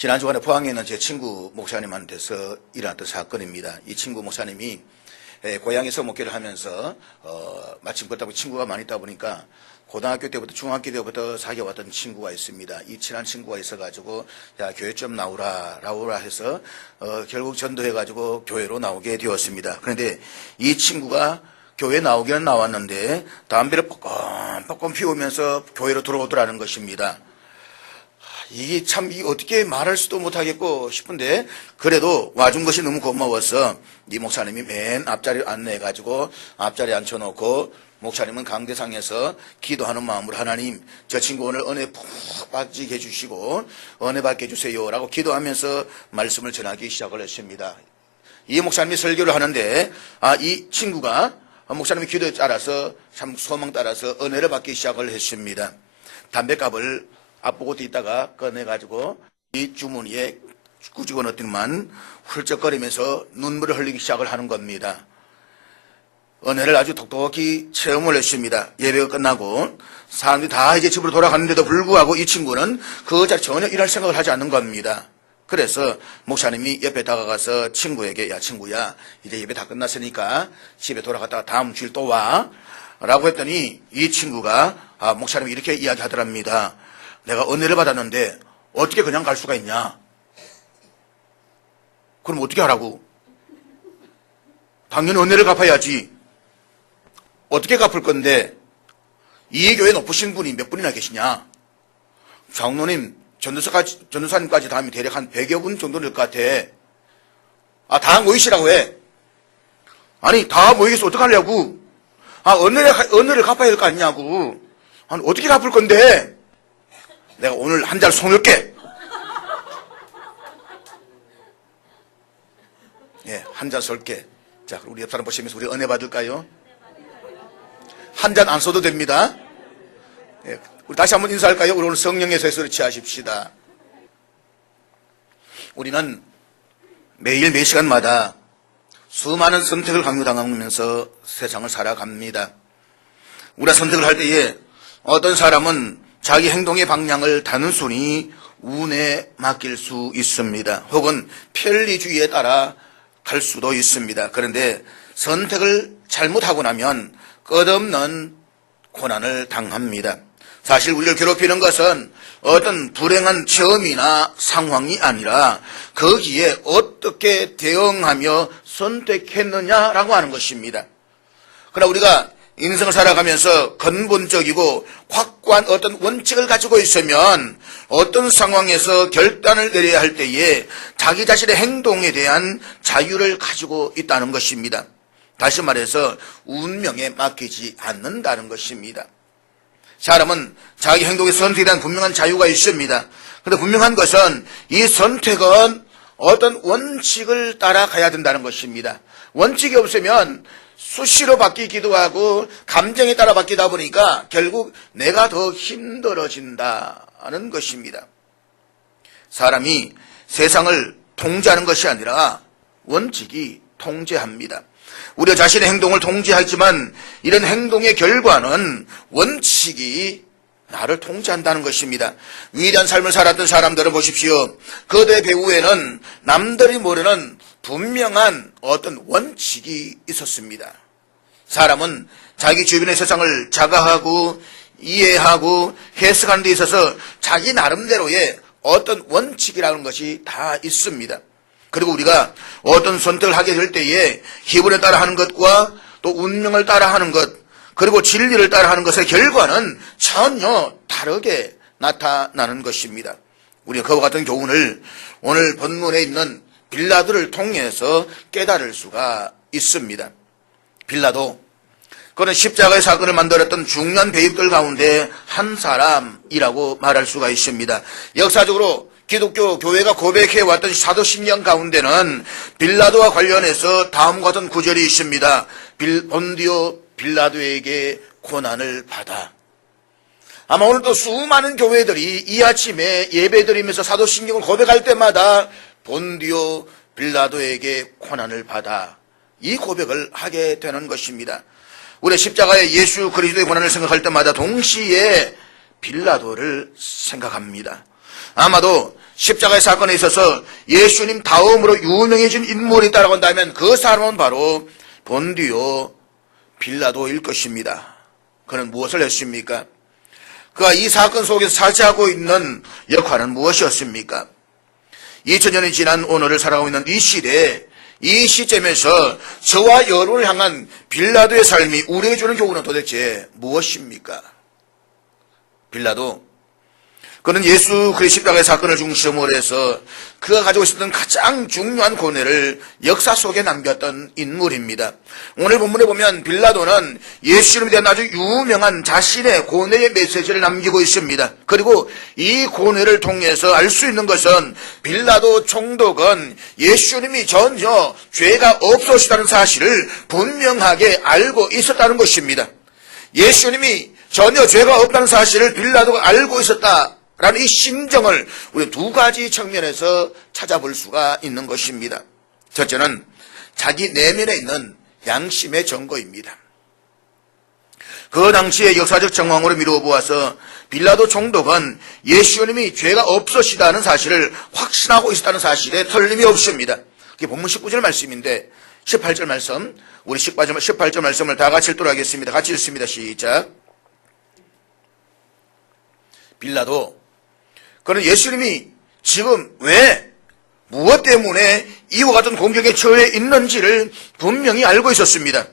지난 주간에 포항에 있는 제 친구 목사님한테서 일어났던 사건입니다. 이 친구 목사님이 고향에서 목회를 하면서 마침 그렇다고 친구가 많이 있다 보니까 고등학교 때부터 중학교 때부터 사귀어왔던 친구가 있습니다. 이 친한 친구가 있어가지고 야 교회 좀 나오라 해서 결국 전도해가지고 교회로 나오게 되었습니다. 그런데 이 친구가 교회 나오기는 나왔는데 담배를 뻑뻑 피우면서 교회로 들어오더라는 것입니다. 이게 참 어떻게 말할 수도 못하겠고 싶은데 그래도 와준 것이 너무 고마워서 이 목사님이 맨 앞자리 안내해가지고 앞자리에 앉혀놓고 목사님은 강대상에서 기도하는 마음으로 하나님 저 친구 오늘 은혜 푹 빠지게 해주시고 은혜 받게 해주세요 라고 기도하면서 말씀을 전하기 시작을 했습니다. 이 목사님이 설교를 하는데 이 친구가 목사님의 기도에 따라서 참 소망 따라서 은혜를 받기 시작을 했습니다. 담배값을 앞보고 뒤다가 꺼내가지고 이 주머니에 꾸지고 넣더니만 훌쩍거리면서 눈물을 흘리기 시작을 하는 겁니다. 은혜를 아주 독특히 체험을 했습니다. 예배가 끝나고 사람들이 다 이제 집으로 돌아갔는데도 불구하고 이 친구는 그 자리 전혀 일할 생각을 하지 않는 겁니다. 그래서 목사님이 옆에 다가가서 친구에게 야 친구야 이제 예배 다 끝났으니까 집에 돌아갔다가 다음 주일 또 와 라고 했더니 이 친구가 목사님이 이렇게 이야기하더랍니다. 내가 은혜를 받았는데 어떻게 그냥 갈 수가 있냐? 그럼 어떻게 하라고? 당연히 은혜를 갚아야지. 어떻게 갚을 건데 이 교회 높으신 분이 몇 분이나 계시냐? 장로님, 전도사님까지 다 하면 대략 한 100여 분 정도 될 것 같아. 다 모이시라고 해. 아니 다 모이겠어 어떻게 하려고? 은혜를 갚아야 될 거 아니냐고. 어떻게 갚을 건데? 내가 오늘 한 잔 손을게. 예, 한 잔 쏠게. 자, 우리 옆 사람 보시면서 우리 은혜 받을까요? 한 잔 안 써도 됩니다. 예, 우리 다시 한번 인사할까요? 우리 오늘 성령의 세수를 취하십시다. 우리는 매일 매 시간마다 수많은 선택을 강요당하면서 세상을 살아갑니다. 우리가 선택을 할 때에 어떤 사람은 자기 행동의 방향을 단순히 운에 맡길 수 있습니다. 혹은 편리주의에 따라 갈 수도 있습니다. 그런데 선택을 잘못하고 나면 끝없는 고난을 당합니다. 사실 우리를 괴롭히는 것은 어떤 불행한 체험이나 상황이 아니라 거기에 어떻게 대응하며 선택했느냐라고 하는 것입니다. 그러나 우리가 인생을 살아가면서 근본적이고 확고한 어떤 원칙을 가지고 있으면 어떤 상황에서 결단을 내려야 할 때에 자기 자신의 행동에 대한 자유를 가지고 있다는 것입니다. 다시 말해서 운명에 맡기지 않는다는 것입니다. 사람은 자기 행동의 선택에 대한 분명한 자유가 있습니다. 그런데 분명한 것은 이 선택은 어떤 원칙을 따라가야 된다는 것입니다. 원칙이 없으면 수시로 바뀌기도 하고 감정에 따라 바뀌다 보니까 결국 내가 더 힘들어진다는 것입니다. 사람이 세상을 통제하는 것이 아니라 원칙이 통제합니다. 우리 자신의 행동을 통제하지만 이런 행동의 결과는 원칙이 나를 통제한다는 것입니다. 위대한 삶을 살았던 사람들을 보십시오. 그들의 배후에는 남들이 모르는 분명한 어떤 원칙이 있었습니다. 사람은 자기 주변의 세상을 자각하고 이해하고 해석하는 데 있어서 자기 나름대로의 어떤 원칙이라는 것이 다 있습니다. 그리고 우리가 어떤 선택을 하게 될 때에 기분에 따라 하는 것과 또 운명을 따라 하는 것 그리고 진리를 따라 하는 것의 결과는 전혀 다르게 나타나는 것입니다. 우리가 그와 같은 교훈을 오늘 본문에 있는 빌라도를 통해서 깨달을 수가 있습니다. 빌라도, 그는 십자가의 사건을 만들었던 중요한 배역들 가운데 한 사람이라고 말할 수가 있습니다. 역사적으로 기독교 교회가 고백해왔던 사도신경 가운데는 빌라도와 관련해서 다음과 같은 구절이 있습니다. 본디오 빌라도에게 고난을 받아. 아마 오늘도 수많은 교회들이 이 아침에 예배드리면서 사도신경을 고백할 때마다 본디오 빌라도에게 고난을 받아 이 고백을 하게 되는 것입니다. 우리 십자가의 예수 그리스도의 고난을 생각할 때마다 동시에 빌라도를 생각합니다. 아마도 십자가의 사건에 있어서 예수님 다음으로 유명해진 인물이 있다고 한다면 그 사람은 바로 본디오 빌라도일 것입니다. 그는 무엇을 했습니까? 그가 이 사건 속에서 차지하고 있는 역할은 무엇이었습니까? 2000년이 지난 오늘을 살아가고 있는 이 시대에 이 시점에서 저와 여러분을 향한 빌라도의 삶이 우리에게 주는 교훈은 도대체 무엇입니까? 빌라도, 그는 예수 그리스도의 십자가의 사건을 중심으로 해서 그가 가지고 있었던 가장 중요한 고뇌를 역사 속에 남겼던 인물입니다. 오늘 본문에 보면 빌라도는 예수님에 대한 아주 유명한 자신의 고뇌의 메시지를 남기고 있습니다. 그리고 이 고뇌를 통해서 알 수 있는 것은 빌라도 총독은 예수님이 전혀 죄가 없으시다는 사실을 분명하게 알고 있었다는 것입니다. 예수님이 전혀 죄가 없다는 사실을 빌라도가 알고 있었다라는 이 심정을 우리 두 가지 측면에서 찾아볼 수가 있는 것입니다. 첫째는 자기 내면에 있는 양심의 증거입니다. 그 당시의 역사적 정황으로 미루어 보아서 빌라도 총독은 예수님이 죄가 없으시다는 사실을 확신하고 있었다는 사실에 틀림이 없습니다. 그게 본문 19절 말씀인데 18절 말씀, 우리 18절 말씀을 다 같이 읽도록 하겠습니다. 같이 읽습니다. 시작. 빌라도, 그는 예수님이 지금 왜, 무엇 때문에 이와 같은 공격에 처해 있는지를 분명히 알고 있었습니다.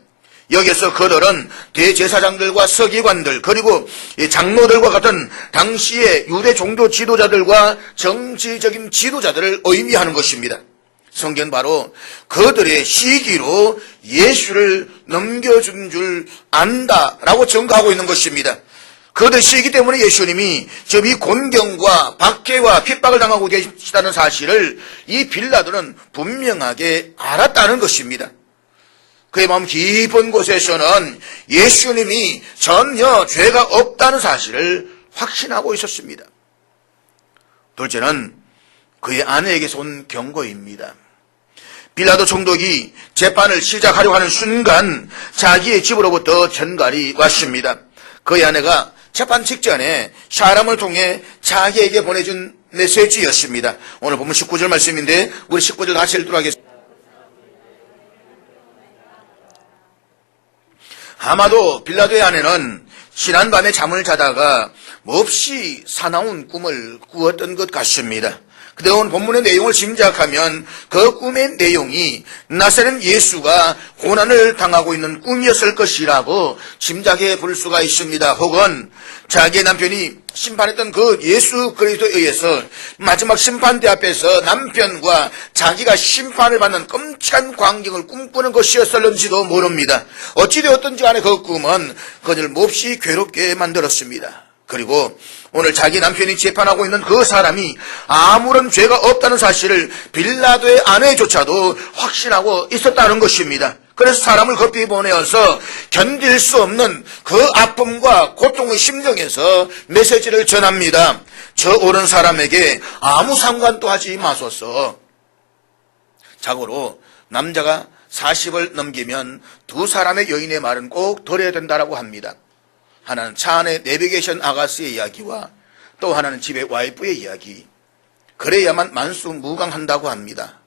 여기에서 그들은 대제사장들과 서기관들 그리고 장로들과 같은 당시의 유대 종교 지도자들과 정치적인 지도자들을 의미하는 것입니다. 성경은 바로 그들의 시기로 예수를 넘겨준 줄 안다라고 증거하고 있는 것입니다. 그들 시기 때문에 예수님이 지금 이 곤경과 박해와 핍박을 당하고 계시다는 사실을 이 빌라도는 분명하게 알았다는 것입니다. 그의 마음 깊은 곳에서는 예수님이 전혀 죄가 없다는 사실을 확신하고 있었습니다. 둘째는 그의 아내에게서 온 경고입니다. 빌라도 총독이 재판을 시작하려고 하는 순간 자기의 집으로부터 전갈이 왔습니다. 그의 아내가 재판 직전에 사람을 통해 자기에게 보내준 메시지였습니다. 오늘 보면 19절 말씀인데 우리 19절 다시 읽도록 하겠습니다. 아마도 빌라도의 아내는 지난밤에 잠을 자다가 몹시 사나운 꿈을 꾸었던 것 같습니다. 근데 오늘 본문의 내용을 짐작하면 그 꿈의 내용이 나사렛 예수가 고난을 당하고 있는 꿈이었을 것이라고 짐작해 볼 수가 있습니다. 혹은 자기의 남편이 심판했던 그 예수 그리스도에 의해서 마지막 심판대 앞에서 남편과 자기가 심판을 받는 끔찍한 광경을 꿈꾸는 것이었을는지도 모릅니다. 어찌되었든지 간에 그 꿈은 그를 몹시 괴롭게 만들었습니다. 그리고 오늘 자기 남편이 재판하고 있는 그 사람이 아무런 죄가 없다는 사실을 빌라도의 아내조차도 확신하고 있었다는 것입니다. 그래서 사람을 급히 보내어서 견딜 수 없는 그 아픔과 고통의 심정에서 메시지를 전합니다. 저 오른 사람에게 아무 상관도 하지 마소서. 자고로 남자가 40을 넘기면 두 사람의 여인의 말은 꼭 들어야 된다고 합니다. 하나는 차 안에 내비게이션 아가씨의 이야기와 또 하나는 집의 와이프의 이야기. 그래야만 만수무강한다고 합니다.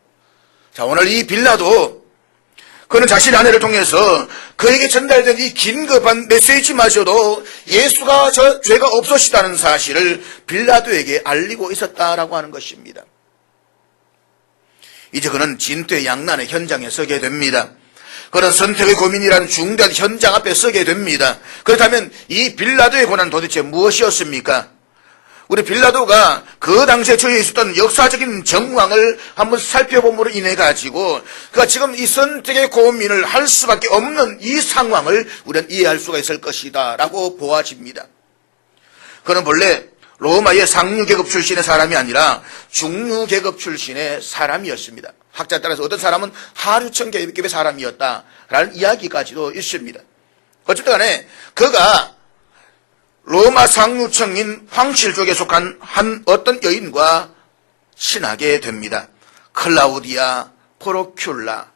자, 오늘 이 빌라도 그는 자신의 아내를 통해서 그에게 전달된 이 긴급한 메시지마저도 예수가 저 죄가 없으시다는 사실을 빌라도에게 알리고 있었다라고 하는 것입니다. 이제 그는 진퇴양난의 현장에 서게 됩니다. 그런 선택의 고민이라는 중대한 현장 앞에 서게 됩니다. 그렇다면 이 빌라도의 고난은 도대체 무엇이었습니까? 우리 빌라도가 그 당시에 처해 있었던 역사적인 정황을 한번 살펴봄으로 인해 가지고 그가 지금 이 선택의 고민을 할 수밖에 없는 이 상황을 우리는 이해할 수가 있을 것이다 라고 보아집니다. 그는 본래 로마의 상류계급 출신의 사람이 아니라 중류계급 출신의 사람이었습니다. 학자에 따라서 어떤 사람은 하류층 계급의 사람이었다라는 이야기까지도 있습니다. 어쨌든 간에 그가 로마 상류층인 황실 쪽에 속한 한 어떤 여인과 친하게 됩니다. 클라우디아 포로큘라.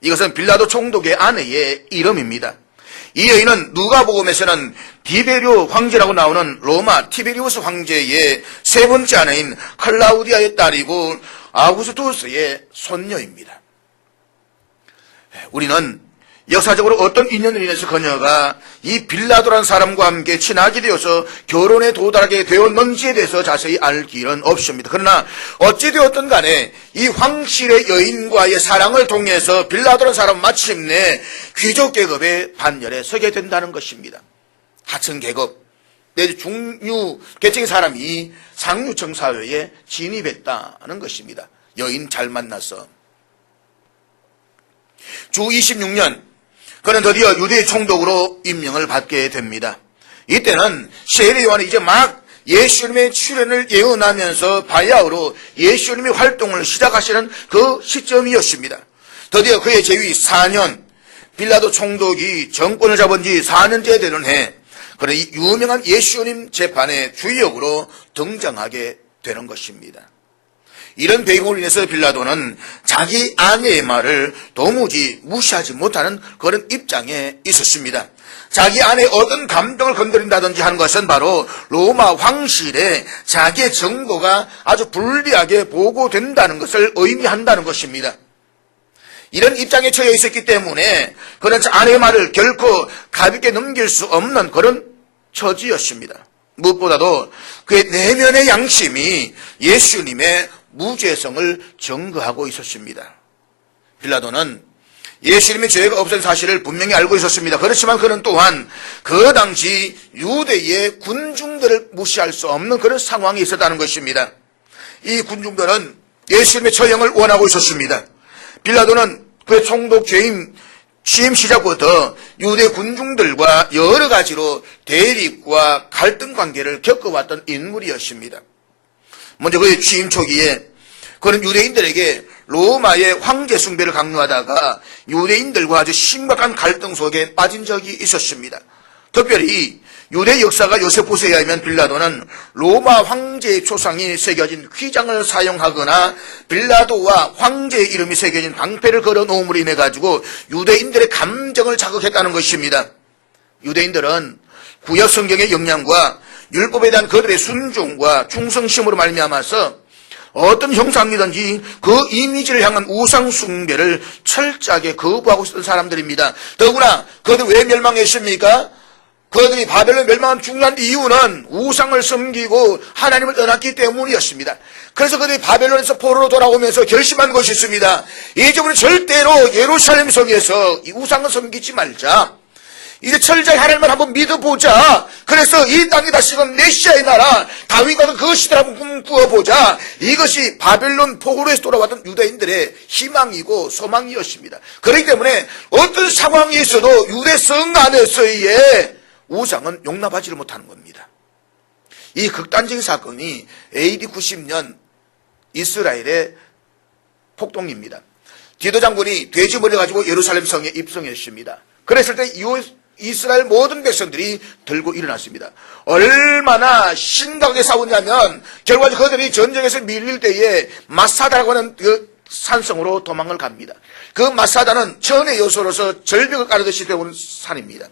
이것은 빌라도 총독의 아내의 이름입니다. 이 여인은 누가복음에서는 디베리오 황제라고 나오는 로마 티베리우스 황제의 세 번째 아내인 클라우디아의 딸이고 아우구스투스의 손녀입니다. 우리는 역사적으로 어떤 인연으로 인해서 그녀가 이 빌라도라는 사람과 함께 친하게 되어서 결혼에 도달하게 되었는지에 대해서 자세히 알 길은 없습니다. 그러나 어찌되었든 간에 이 황실의 여인과의 사랑을 통해서 빌라도라는 사람은 마침내 귀족 계급의 반열에 서게 된다는 것입니다. 하층 계급 내지 중류 계층의 사람이 상류층 사회에 진입했다는 것입니다. 여인 잘 만나서. 주 26년 그는 드디어 유대의 총독으로 임명을 받게 됩니다. 이때는 세례 요한이 이제 막 예수님의 출현을 예언하면서 바야흐로 예수님의 활동을 시작하시는 그 시점이었습니다. 드디어 그의 재위 4년, 빌라도 총독이 정권을 잡은 지 4년째 되는 해, 그는 이 유명한 예수님 재판의 주역으로 등장하게 되는 것입니다. 이런 배경으로 인해서 빌라도는 자기 아내의 말을 도무지 무시하지 못하는 그런 입장에 있었습니다. 자기 아내의 어떤 감정을 건드린다든지 하는 것은 바로 로마 황실에 자기의 정보가 아주 불리하게 보고된다는 것을 의미한다는 것입니다. 이런 입장에 처해 있었기 때문에 그는 아내의 말을 결코 가볍게 넘길 수 없는 그런 처지였습니다. 무엇보다도 그의 내면의 양심이 예수님의 무죄성을 증거하고 있었습니다. 빌라도는 예수님의 죄가 없었던 사실을 분명히 알고 있었습니다. 그렇지만 그는 또한 그 당시 유대의 군중들을 무시할 수 없는 그런 상황이 있었다는 것입니다. 이 군중들은 예수님의 처형을 원하고 있었습니다. 빌라도는 그의 총독 취임 시작부터 유대 군중들과 여러 가지로 대립과 갈등 관계를 겪어왔던 인물이었습니다. 먼저 그의 취임 초기에 그는 유대인들에게 로마의 황제 숭배를 강요하다가 유대인들과 아주 심각한 갈등 속에 빠진 적이 있었습니다. 특별히 유대 역사가 요세푸스에 의하면 빌라도는 로마 황제의 초상이 새겨진 휘장을 사용하거나 빌라도와 황제의 이름이 새겨진 방패를 걸어 놓음으로 인해 가지고 유대인들의 감정을 자극했다는 것입니다. 유대인들은 구약 성경의 영향과 율법에 대한 그들의 순종과 충성심으로 말미암아서 어떤 형상이든지 그 이미지를 향한 우상 숭배를 철저하게 거부하고 있었던 사람들입니다. 더구나 그들이 왜 멸망했습니까? 그들이 바벨론 멸망한 중요한 이유는 우상을 섬기고 하나님을 떠났기 때문이었습니다. 그래서 그들이 바벨론에서 포로로 돌아오면서 결심한 것이 있습니다. 이제부터 절대로 예루살렘 성에서 이 우상을 섬기지 말자. 이제 철저히 하나님을 한번 믿어보자. 그래서 이 땅이 다시금 메시아의 나라 다윗과 그 시대를 한번 꿈꾸어보자. 이것이 바벨론 포로에서 돌아왔던 유대인들의 희망이고 소망이었습니다. 그렇기 때문에 어떤 상황이 있어도 유대 성 안에서의 우상은 용납하지를 못하는 겁니다. 이 극단적인 사건이 AD 90년 이스라엘의 폭동입니다. 디도 장군이 돼지머리 가지고 예루살렘 성에 입성했습니다. 그랬을 때 이스라엘 모든 백성들이 들고 일어났습니다. 얼마나 심각하게 싸웠냐면 결과적으로 그들이 전쟁에서 밀릴 때에 마사다라고 하는 그 산성으로 도망을 갑니다. 그 마사다는 전의 요소로서 절벽을 가르듯이 되어온 산입니다.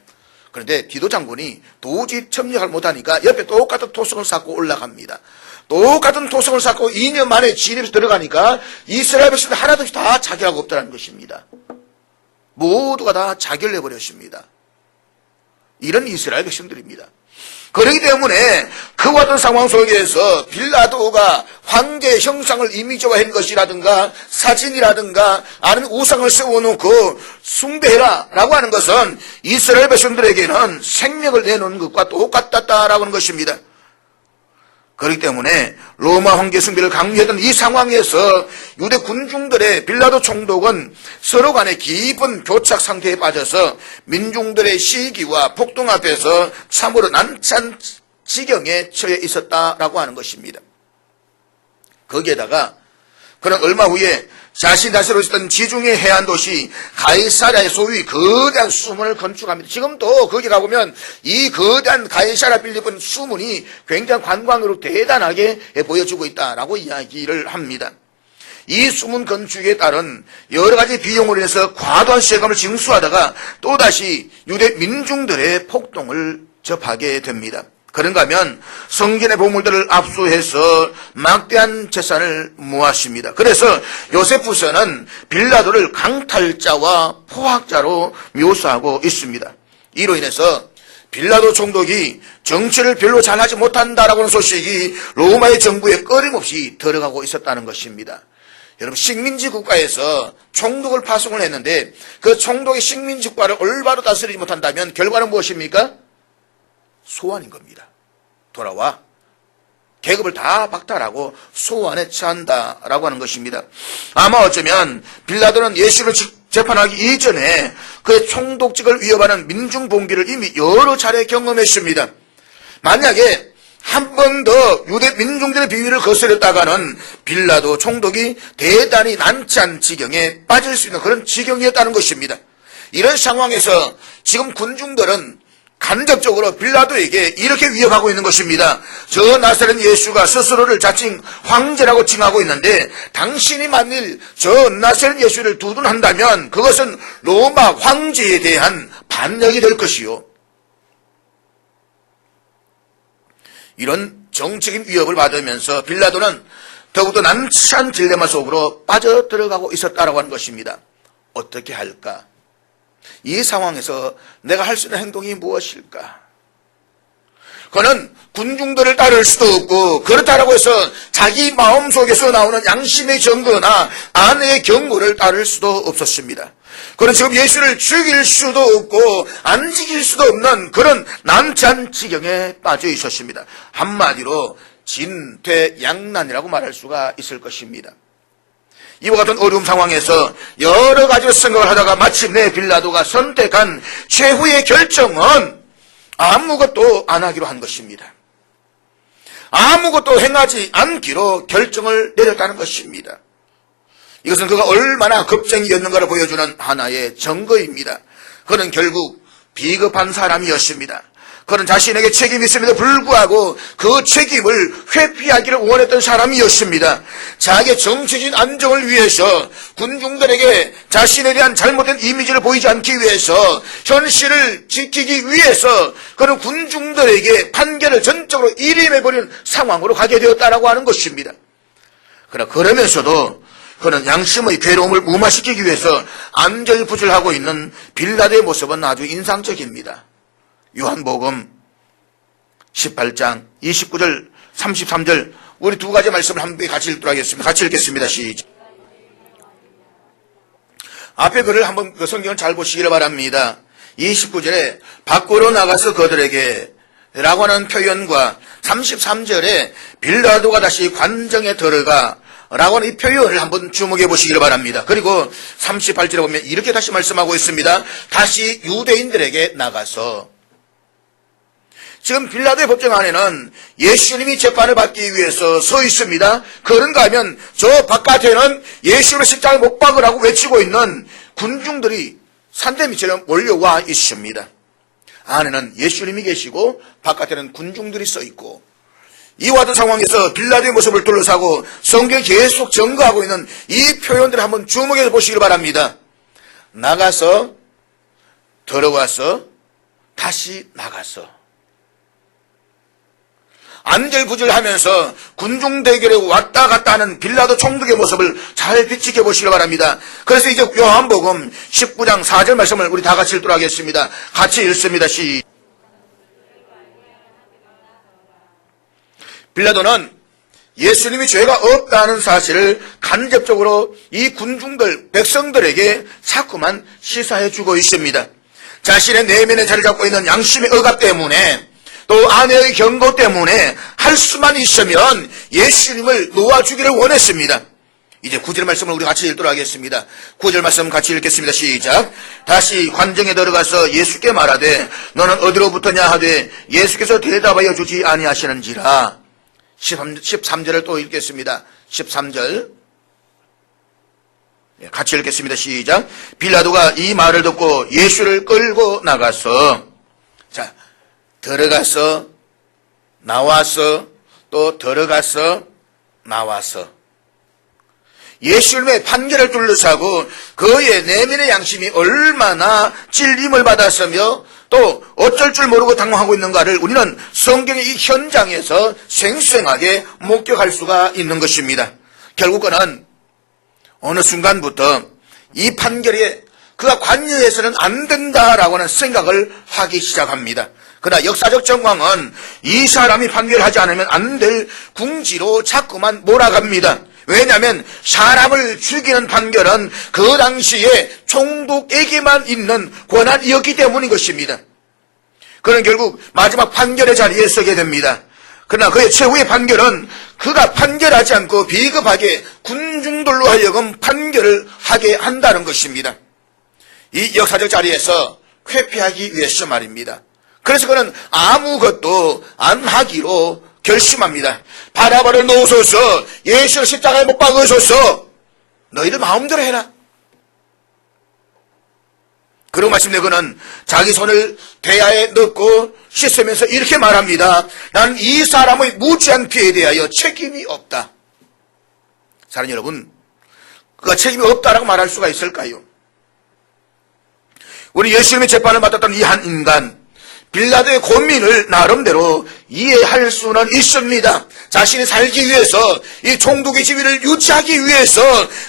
그런데 디도 장군이 도저히 첨예를 못하니까 옆에 똑같은 토성을 쌓고 올라갑니다. 똑같은 토성을 쌓고 2년 만에 진입해서 들어가니까 이스라엘 백성들 하나도 없이 다 자결하고 없다는 것입니다. 모두가 다 자결해버렸습니다. 이런 이스라엘 백성들입니다. 그렇기 때문에 그와 같은 상황 속에서 빌라도가 황제의 형상을 이미지화한 것이라든가 사진이라든가 아니면 우상을 세워놓고 숭배해라 라고 하는 것은 이스라엘 백성들에게는 생명을 내놓는 것과 똑같다라고 하는 것입니다. 그렇기 때문에 로마 황제 숭배를 강요했던 이 상황에서 유대 군중들의 빌라도 총독은 서로 간에 깊은 교착 상태에 빠져서 민중들의 시기와 폭동 앞에서 참으로 난처한 지경에 처해 있었다라고 하는 것입니다. 거기에다가 그는 얼마 후에 자신이 다스리고 있었던 지중해 해안 도시 가이사랴의 소위 거대한 수문을 건축합니다. 지금도 거기 가보면 이 거대한 가이사랴 빌립은 수문이 굉장히 관광으로 대단하게 보여주고 있다라고 이야기를 합니다. 이 숨은 건축에 따른 여러 가지 비용으로 인해서 과도한 세금을 징수하다가 또다시 유대 민중들의 폭동을 접하게 됩니다. 그런가 하면 성전의 보물들을 압수해서 막대한 재산을 모았습니다. 그래서 요세푸서는 빌라도를 강탈자와 포악자로 묘사하고 있습니다. 이로 인해서 빌라도 총독이 정치를 별로 잘하지 못한다라고 하는 소식이 로마의 정부에 끊임없이 들어가고 있었다는 것입니다. 여러분, 식민지 국가에서 총독을 파송을 했는데 그 총독이 식민지 국가를 올바로 다스리지 못한다면 결과는 무엇입니까? 소환인 겁니다. 돌아와 계급을 다 박탈하고 소환에 처한다라고 하는 것입니다. 아마 어쩌면 빌라도는 예수를 재판하기 이전에 그의 총독직을 위협하는 민중봉기를 이미 여러 차례 경험했습니다. 만약에 한 번 더 유대 민중들의 비위를 거스렸다가는 빌라도 총독이 대단히 난처한 지경에 빠질 수 있는 그런 지경이었다는 것입니다. 이런 상황에서 지금 군중들은 간접적으로 빌라도에게 이렇게 위협하고 있는 것입니다. 저 나사렛 예수가 스스로를 자칭 황제라고 칭하고 있는데 당신이 만일 저 나사렛 예수를 두둔한다면 그것은 로마 황제에 대한 반역이 될 것이요. 이런 정치적인 위협을 받으면서 빌라도는 더욱더 난처한 딜레마 속으로 빠져들어가고 있었다라고 하는 것입니다. 어떻게 할까? 이 상황에서 내가 할 수 있는 행동이 무엇일까? 그는 군중들을 따를 수도 없고 그렇다라고 해서 자기 마음속에서 나오는 양심의 정거나 아내의 경고를 따를 수도 없었습니다. 그는 지금 예수를 죽일 수도 없고 안 죽일 수도 없는 그런 난처한 지경에 빠져 있었습니다. 한마디로 진퇴양난이라고 말할 수가 있을 것입니다. 이와 같은 어려운 상황에서 여러 가지 생각을 하다가 마침내 빌라도가 선택한 최후의 결정은 아무것도 안 하기로 한 것입니다. 아무것도 행하지 않기로 결정을 내렸다는 것입니다. 이것은 그가 얼마나 겁쟁이였는가를 보여주는 하나의 증거입니다. 그는 결국 비겁한 사람이었습니다. 그는 자신에게 책임이 있음에도 불구하고 그 책임을 회피하기를 원했던 사람이었습니다. 자기의 정치적인 안정을 위해서 군중들에게 자신에 대한 잘못된 이미지를 보이지 않기 위해서 현실을 지키기 위해서 그는 군중들에게 판결을 전적으로 일임해버리는 상황으로 가게 되었다라고 하는 것입니다. 그러나 그러면서도 그는 양심의 괴로움을 무마시키기 위해서 안절부절하고 있는 빌라도의 모습은 아주 인상적입니다. 요한복음 18장 29절 33절 우리 두 가지 말씀을 함께 같이 읽도록 하겠습니다. 같이 읽겠습니다. 시작. 앞에 글을 한번 그 성경을 잘 보시기를 바랍니다. 29절에 밖으로 나가서 그들에게 라고 하는 표현과 33절에 빌라도가 다시 관정에 들어가 라고 하는 이 표현을 한번 주목해 보시기를 바랍니다. 그리고 38절에 보면 이렇게 다시 말씀하고 있습니다. 다시 유대인들에게 나가서 지금 빌라도의 법정 안에는 예수님이 재판을 받기 위해서 서 있습니다. 그런가 하면 저 바깥에는 예수님의 십자가에 못 박으라고 외치고 있는 군중들이 산더미처럼 몰려와 있습니다. 안에는 예수님이 계시고 바깥에는 군중들이 서 있고 이와 같은 상황에서 빌라도의 모습을 둘러싸고 성경이 계속 증거하고 있는 이 표현들을 한번 주목해서 보시길 바랍니다. 나가서 들어와서 다시 나가서 안절부절하면서 군중 대결에 왔다 갔다 하는 빌라도 총독의 모습을 잘 비추게 보시길 바랍니다. 그래서 이제 요한복음 19장 4절 말씀을 우리 다 같이 읽도록 하겠습니다. 같이 읽습니다. 빌라도는 예수님이 죄가 없다는 사실을 간접적으로 이 군중들, 백성들에게 자꾸만 시사해 주고 있습니다. 자신의 내면에 자리 잡고 있는 양심의 억압 때문에 또 아내의 경고 때문에 할 수만 있으면 예수님을 놓아주기를 원했습니다. 이제 9절 말씀을 우리 같이 읽도록 하겠습니다. 9절 말씀 같이 읽겠습니다. 시작. 다시 관정에 들어가서 예수께 말하되 너는 어디로부터냐 하되 예수께서 대답하여 주지 아니하시는지라. 13절을 또 읽겠습니다. 13절 같이 읽겠습니다. 시작. 빌라도가 이 말을 듣고 예수를 끌고 나가서 자 들어가서 나와서 또 들어가서 나와서 예수님의 판결을 둘러싸고 그의 내면의 양심이 얼마나 찔림을 받았으며 또 어쩔 줄 모르고 당황하고 있는가를 우리는 성경의 이 현장에서 생생하게 목격할 수가 있는 것입니다. 결국 그는 어느 순간부터 이 판결에 그가 관여해서는 안 된다라고 하는 생각을 하기 시작합니다. 그러나 역사적 정황은 이 사람이 판결하지 않으면 안 될 궁지로 자꾸만 몰아갑니다. 왜냐하면 사람을 죽이는 판결은 그 당시에 총독에게만 있는 권한이었기 때문인 것입니다. 그는 결국 마지막 판결의 자리에 서게 됩니다. 그러나 그의 최후의 판결은 그가 판결하지 않고 비겁하게 군중들로 하여금 판결을 하게 한다는 것입니다. 이 역사적 자리에서 회피하기 위해서 말입니다. 그래서 그는 아무것도 안 하기로 결심합니다. 바라바를 놓으소서, 예수를 십자가에 못 박으소서, 너희들 마음대로 해라. 그리고 마침내 그는 자기 손을 대야에 넣고 씻으면서 이렇게 말합니다. 난 이 사람의 무지한 피해에 대하여 책임이 없다. 사랑하는 여러분, 그가 책임이 없다라고 말할 수가 있을까요? 우리 예수님의 재판을 맡았던 이 한 인간, 빌라도의 고민을 나름대로 이해할 수는 있습니다. 자신이 살기 위해서, 이 총독의 지위를 유지하기 위해서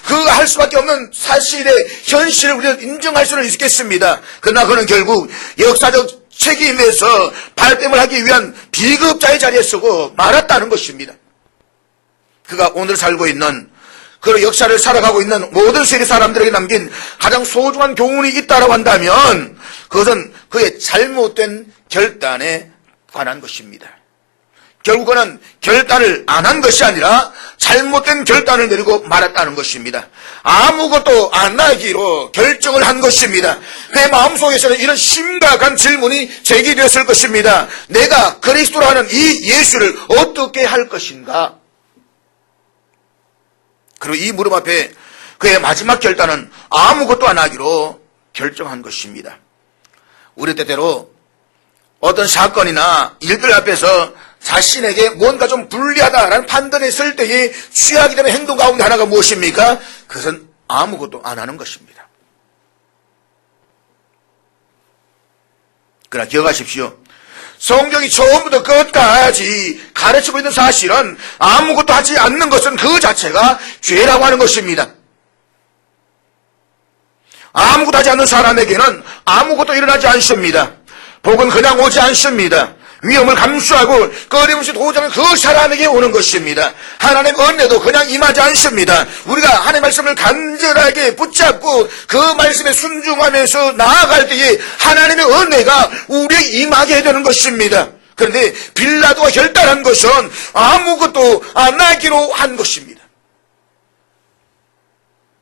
그가 할 수밖에 없는 사실의 현실을 우리는 인정할 수는 있겠습니다. 그러나 그는 결국 역사적 책임에서 발뺌을 하기 위한 비급자의 자리에 서고 말았다는 것입니다. 그가 오늘 살고 있는, 그 역사를 살아가고 있는 모든 세계 사람들에게 남긴 가장 소중한 교훈이 있다고 한다면 그것은 그의 잘못된 결단에 관한 것입니다. 결국 그는 결단을 안 한 것이 아니라 잘못된 결단을 내리고 말았다는 것입니다. 아무것도 안 하기로 결정을 한 것입니다. 그의 마음속에서는 이런 심각한 질문이 제기되었을 것입니다. 내가 그리스도로 하는 이 예수를 어떻게 할 것인가? 그리고 이 물음 앞에 그의 마지막 결단은 아무것도 안 하기로 결정한 것입니다. 우리 때때로 어떤 사건이나 일들 앞에서 자신에게 뭔가 좀 불리하다라는 판단이 있을 때에 취하게 되는 행동 가운데 하나가 무엇입니까? 그것은 아무것도 안 하는 것입니다. 그러나 기억하십시오. 성경이 처음부터 끝까지 가르치고 있는 사실은 아무것도 하지 않는 것은 그 자체가 죄라고 하는 것입니다. 아무것도 하지 않는 사람에게는 아무것도 일어나지 않습니다. 복은 그냥 오지 않습니다. 위험을 감수하고 끊임없이 도전은 그 사람에게 오는 것입니다. 하나님의 은혜도 그냥 임하지 않습니다. 우리가 하나님의 말씀을 간절하게 붙잡고 그 말씀에 순종하면서 나아갈 때에 하나님의 은혜가 우리에게 임하게 되는 것입니다. 그런데 빌라도가 결단한 것은 아무것도 안 하기로 한 것입니다.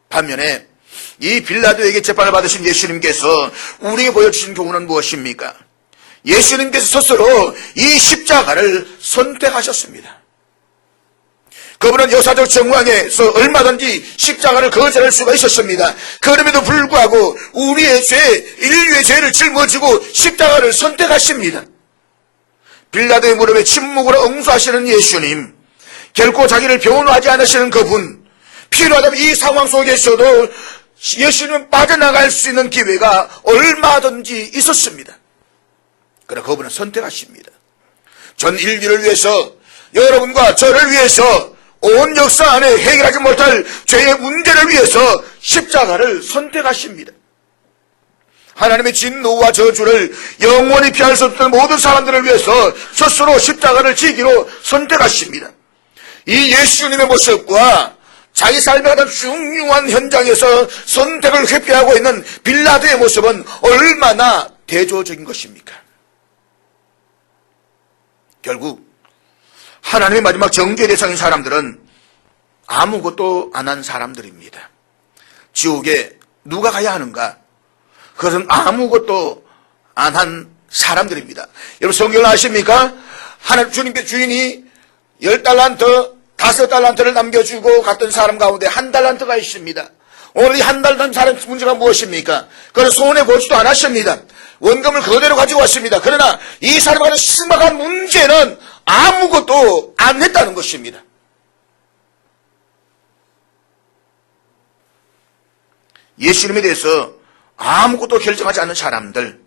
반면에 이 빌라도에게 재판을 받으신 예수님께서 우리에게 보여주신 교훈은 무엇입니까? 예수님께서 스스로 이 십자가를 선택하셨습니다. 그분은 역사적 정황에서 얼마든지 십자가를 거절할 수가 있었습니다. 그럼에도 불구하고 우리의 죄, 인류의 죄를 짊어지고 십자가를 선택하십니다. 빌라도의 물음에 침묵으로 응수하시는 예수님, 결코 자기를 변호하지 않으시는 그분, 필요하다면 이 상황 속에서도 예수님은 빠져나갈 수 있는 기회가 얼마든지 있었습니다. 그러나 그분은 선택하십니다. 전 인류를 위해서, 여러분과 저를 위해서, 온 역사 안에 해결하지 못할 죄의 문제를 위해서 십자가를 선택하십니다. 하나님의 진노와 저주를 영원히 피할 수 없는 모든 사람들을 위해서 스스로 십자가를 지기로 선택하십니다. 이 예수님의 모습과 자기 삶의 가장 중요한 현장에서 선택을 회피하고 있는 빌라도의 모습은 얼마나 대조적인 것입니까? 결국 하나님의 마지막 정죄 대상인 사람들은 아무것도 안 한 사람들입니다. 지옥에 누가 가야 하는가? 그것은 아무것도 안 한 사람들입니다. 여러분 성경을 아십니까? 하나님 주님께 주인이 10달란트, 5달란트를 남겨주고 갔던 사람 가운데 1달란트가 있습니다. 오늘 이 1달란트 사람 문제가 무엇입니까? 그는 손해보지도 않았습니다. 원금을 그대로 가지고 왔습니다. 그러나 이 사람의 가장 심각한 문제는 아무것도 안 했다는 것입니다. 예수님에 대해서 아무것도 결정하지 않는 사람들,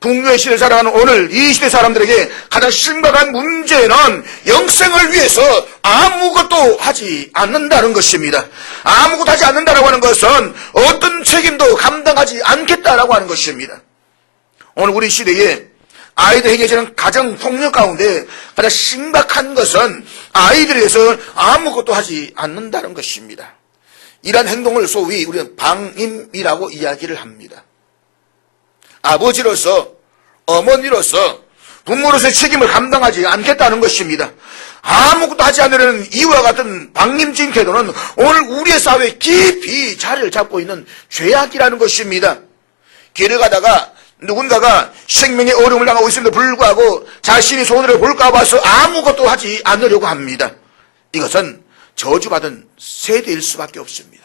북유의 시대를 살아가는 오늘 이 시대 사람들에게 가장 심각한 문제는 영생을 위해서 아무것도 하지 않는다는 것입니다. 아무것도 하지 않는다라고 하는 것은 어떤 책임도 감당하지 않겠다라고 하는 것입니다. 오늘 우리 시대에 아이들 행해지는 가정 폭력 가운데 가장 심각한 것은 아이들에 대해서 아무것도 하지 않는다는 것입니다. 이러한 행동을 소위 우리는 방임이라고 이야기를 합니다. 아버지로서, 어머니로서, 부모로서의 책임을 감당하지 않겠다는 것입니다. 아무것도 하지 않으려는 이와 같은 방임적인 태도는 오늘 우리의 사회에 깊이 자리를 잡고 있는 죄악이라는 것입니다. 길을 가다가 누군가가 생명의 어려움을 당하고 있음에도 불구하고 자신이 손해를 볼까 봐서 아무것도 하지 않으려고 합니다. 이것은 저주받은 세대일 수밖에 없습니다.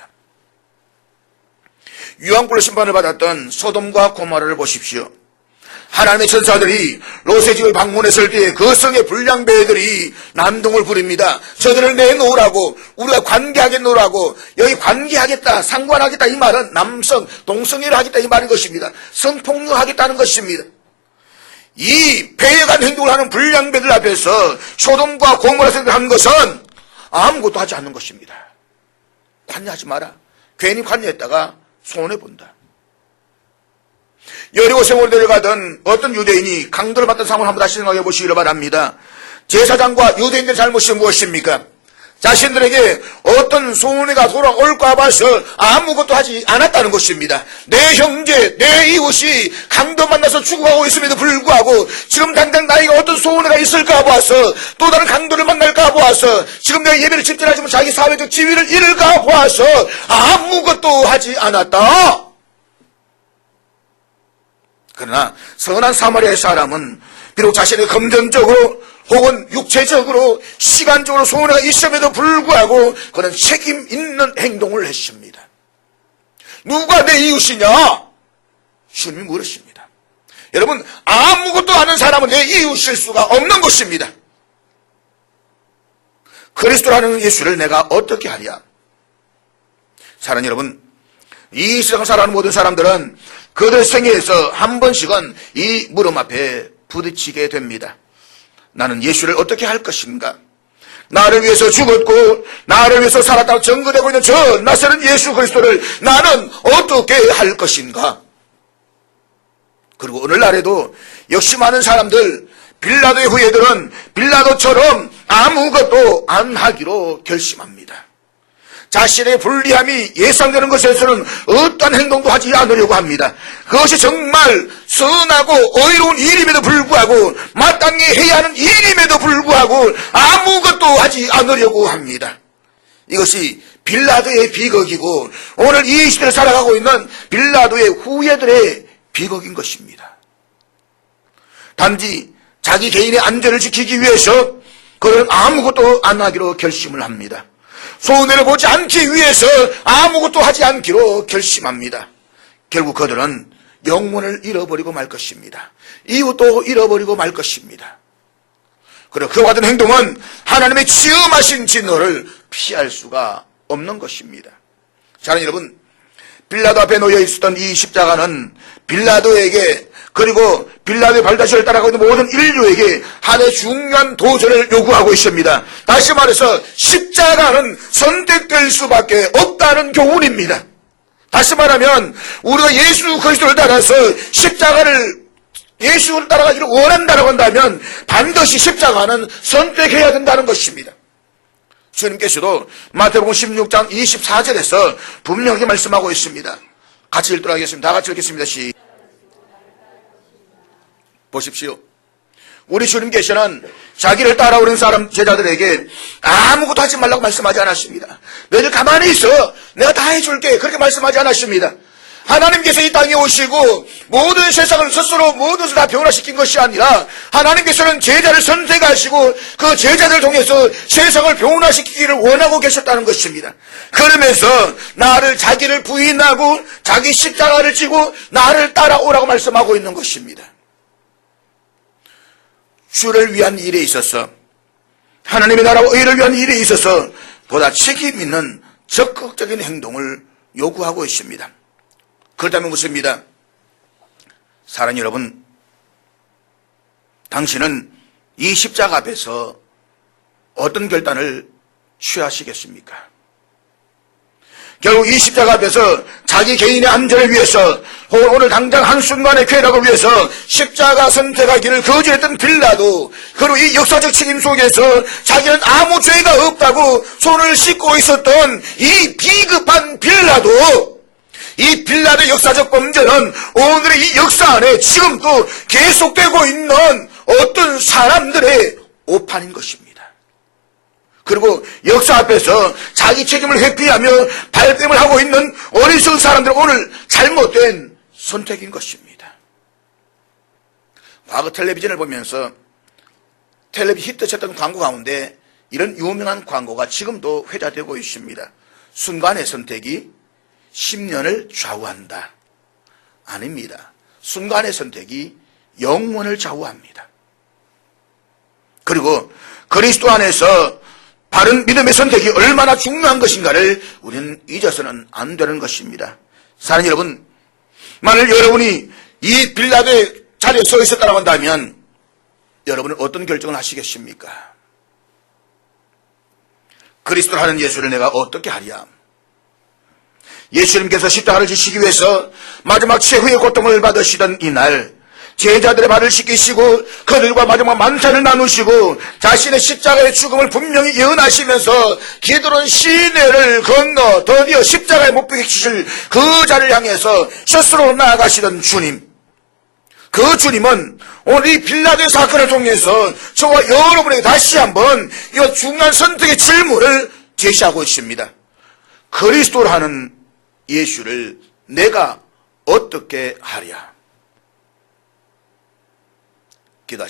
유황불로 심판을 받았던 소돔과 고모라를 보십시오. 하나님의 천사들이 롯의 집을 방문했을 때에 그 성의 불량배들이 난동을 부립니다. 저들을 내놓으라고, 우리가 관계하겠노라고. 여기 관계하겠다, 상관하겠다 이 말은 남성, 동성애를 하겠다 이 말인 것입니다. 성폭력하겠다는 것입니다. 이 배역한 행동을 하는 불량배들 앞에서 소돔과 고모라들이 한 것은 아무것도 하지 않는 것입니다. 관여하지 마라. 괜히 관여했다가 손해본다. 여리고 세월을 내려가던 어떤 유대인이 강도를 받던 상황을 한번 다시 생각해 보시기를 바랍니다. 제사장과 유대인들의 잘못이 무엇입니까? 자신들에게 어떤 손해가 돌아올까 봐서 아무것도 하지 않았다는 것입니다. 내 형제, 내 이웃이 강도 만나서 죽어가고 있음에도 불구하고 지금 당장 나에게 어떤 손해가 있을까 봐서 또 다른 강도를 만날까 봐서 지금 내가 예배를 집전하지만 자기 사회적 지위를 잃을까 봐서 아무것도 하지 않았다. 그러나 선한 사마리아의 사람은 비록 자신의 금전적으로 혹은 육체적으로 시간적으로 손해가 있음에도 불구하고 그는 책임 있는 행동을 했습니다. 누가 내 이웃이냐? 주님이 물으십니다. 여러분, 아무것도 아는 사람은 내 이웃일 수가 없는 것입니다. 그리스도라는 예수를 내가 어떻게 하랴? 사랑하는 여러분, 이 세상 살아가는 모든 사람들은 그들 생애에서 한 번씩은 이 물음 앞에 부딪히게 됩니다. 나는 예수를 어떻게 할 것인가? 나를 위해서 죽었고 나를 위해서 살았다고 증거되고 있는 저 낯선 예수 그리스도를 나는 어떻게 할 것인가? 그리고 오늘날에도 역시 많은 사람들, 빌라도의 후예들은 빌라도처럼 아무것도 안 하기로 결심합니다. 자신의 불리함이 예상되는 것에서는 어떠한 행동도 하지 않으려고 합니다. 그것이 정말 선하고 의로운 일임에도 불구하고 마땅히 해야 하는 일임에도 불구하고 아무것도 하지 않으려고 합니다. 이것이 빌라도의 비극이고 오늘 이 시대를 살아가고 있는 빌라도의 후예들의 비극인 것입니다. 단지 자기 개인의 안전을 지키기 위해서 그들은 아무것도 안 하기로 결심을 합니다. 손해를 보지 않기 위해서 아무것도 하지 않기로 결심합니다. 결국 그들은 영혼을 잃어버리고 말 것입니다. 이웃도 잃어버리고 말 것입니다. 그리고 그와 같은 행동은 하나님의 지음하신 진노를 피할 수가 없는 것입니다. 사랑하는 여러분, 빌라도 앞에 놓여 있었던 이 십자가는 빌라도에게 그리고 빌라도의 발자취를 따라가고 있는 모든 인류에게 하나의 중요한 도전을 요구하고 있습니다. 다시 말해서 십자가는 선택될 수밖에 없다는 교훈입니다. 다시 말하면 우리가 예수 그리스도를 따라서 예수를 따라가기를 원한다고 한다면 반드시 십자가는 선택해야 된다는 것입니다. 주님께서도 마태복음 16장 24절에서 분명히 말씀하고 있습니다. 같이 읽도록 하겠습니다. 다 같이 읽겠습니다. 보십시오. 우리 주님께서는 자기를 따라오는 사람 제자들에게 아무것도 하지 말라고 말씀하지 않았습니다. 너희들 가만히 있어. 내가 다 해줄게. 그렇게 말씀하지 않았습니다. 하나님께서 이 땅에 오시고 모든 세상을 스스로 모든 것을 다 변화시킨 것이 아니라 하나님께서는 제자를 선택하시고 그 제자들을 통해서 세상을 변화시키기를 원하고 계셨다는 것입니다. 그러면서 자기를 부인하고 자기 십자가를 지고 나를 따라오라고 말씀하고 있는 것입니다. 주를 위한 일에 있어서 하나님의 나라와 의를 위한 일에 있어서 보다 책임 있는 적극적인 행동을 요구하고 있습니다. 그렇다면 묻습니다. 사랑하는 여러분, 당신은 이 십자가 앞에서 어떤 결단을 취하시겠습니까? 결국 이 십자가 앞에서 자기 개인의 안전을 위해서 혹은 오늘 당장 한순간의 쾌락을 위해서 십자가 선택하기를 거절했던 빌라도, 그리고 이 역사적 책임 속에서 자기는 아무 죄가 없다고 손을 씻고 있었던 이 비급한 빌라도, 이 빌라도의 역사적 범죄는 오늘의 이 역사 안에 지금도 계속되고 있는 어떤 사람들의 오판인 것입니다. 그리고 역사 앞에서 자기 책임을 회피하며 발뺌을 하고 있는 어리석은 사람들은 오늘 잘못된 선택인 것입니다. 과거 텔레비전을 보면서 텔레비전 히트쳤던 광고 가운데 이런 유명한 광고가 지금도 회자되고 있습니다. 순간의 선택이 10년을 좌우한다. 아닙니다. 순간의 선택이 영원을 좌우합니다. 그리고 그리스도 안에서 바른 믿음의 선택이 얼마나 중요한 것인가를 우리는 잊어서는 안 되는 것입니다. 사랑하는 여러분, 만일 여러분이 이 빌라도의 자리에 서 있었다고 한다면 여러분은 어떤 결정을 하시겠습니까? 그리스도라는 예수를 내가 어떻게 하랴? 예수님께서 십자가를 지시기 위해서 마지막 최후의 고통을 받으시던 이날, 제자들의 발을 씻기시고 그들과 마지막 만찬을 나누시고 자신의 십자가의 죽음을 분명히 예언하시면서 기드론 시내를 건너 드디어 십자가에 못 박히실 그 자리를 향해서 스스로 나아가시던 주님, 그 주님은 오늘 이 빌라도의 사건을 통해서 저와 여러분에게 다시 한번 이 중요한 선택의 질문을 제시하고 있습니다. 그리스도라는 예수를 내가 어떻게 하랴? 기도하시겠습니다.